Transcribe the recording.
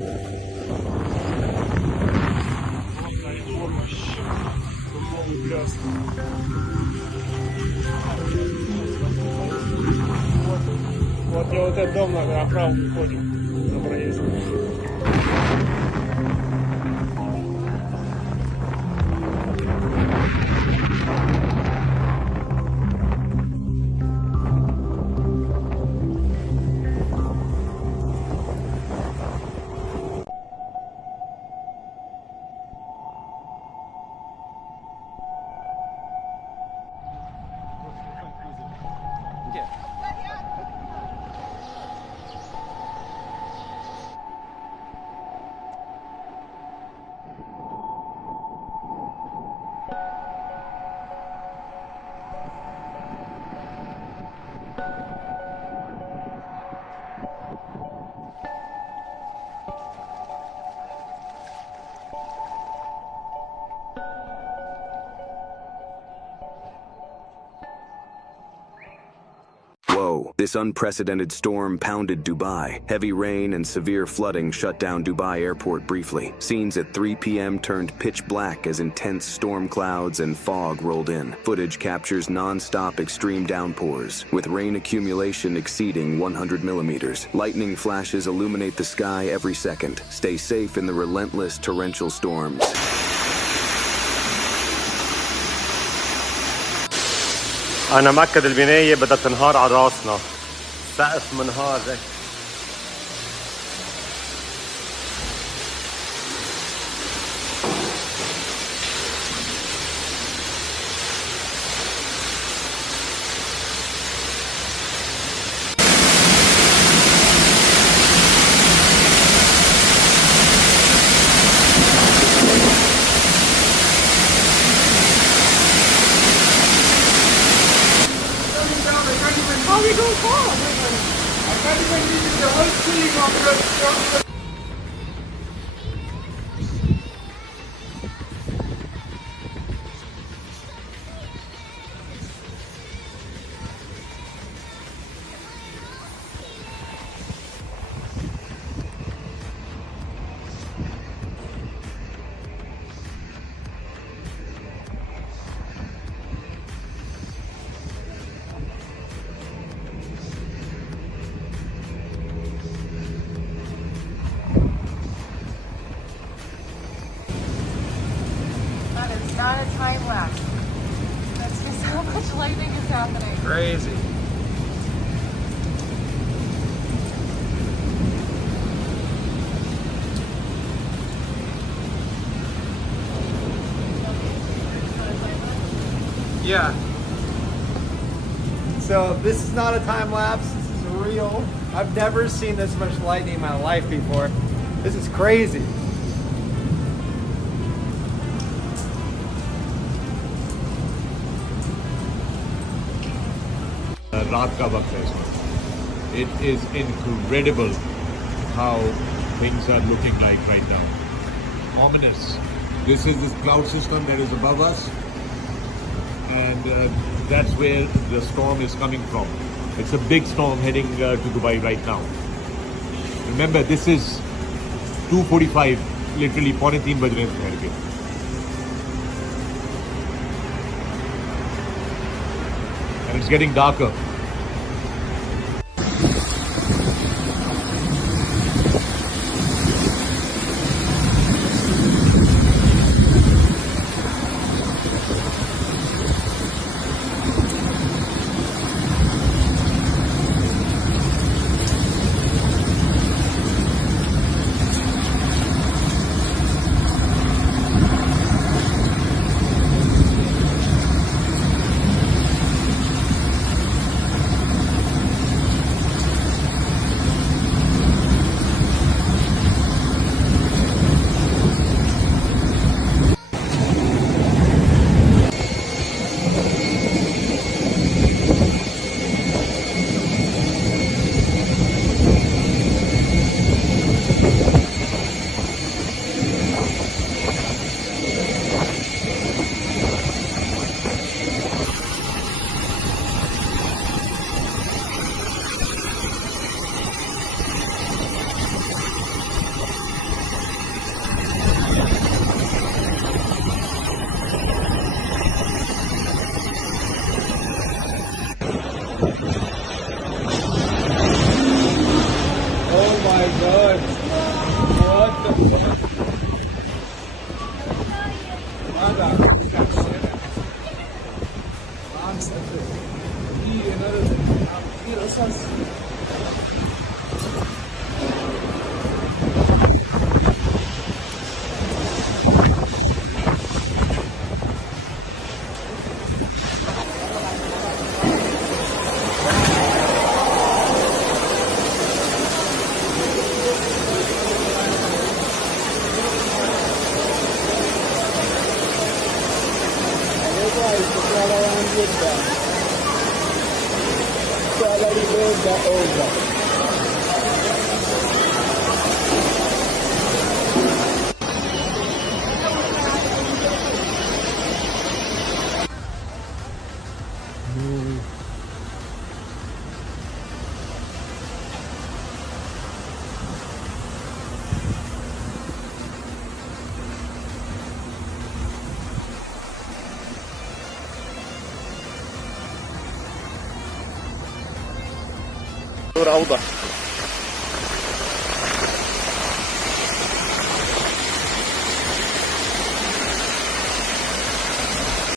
Вот я вот этот дом на оправу ходим на проезд. Whoa, this unprecedented storm pounded Dubai. Heavy rain and severe flooding shut down Dubai airport briefly. Scenes at 3 p.m. turned pitch black as intense storm clouds and fog rolled in. Footage captures non-stop extreme downpours, with rain accumulation exceeding 100 millimeters. Lightning flashes illuminate the sky every second. Stay safe in the relentless torrential storms. أنا مأكد البناية بدها تنهار على راسنا، سقف منهار. How we go far? I can't even read the whole feeling of the That is not a time lapse. That's just how much lightning is happening. Crazy. Yeah. So this is not a time lapse. This is real. I've never seen this much lightning in my life before. This is crazy. रात का वक्त है इस वक्त. It is incredible how things are looking like right now. Ominous. This is this cloud system that is above us, and that's where the storm is coming from. It's a big storm heading to Dubai right now. Remember, this is 2:45, literally 3:15 बज रहे हैं दोपहर के. And it's getting darker. صورة أوضح.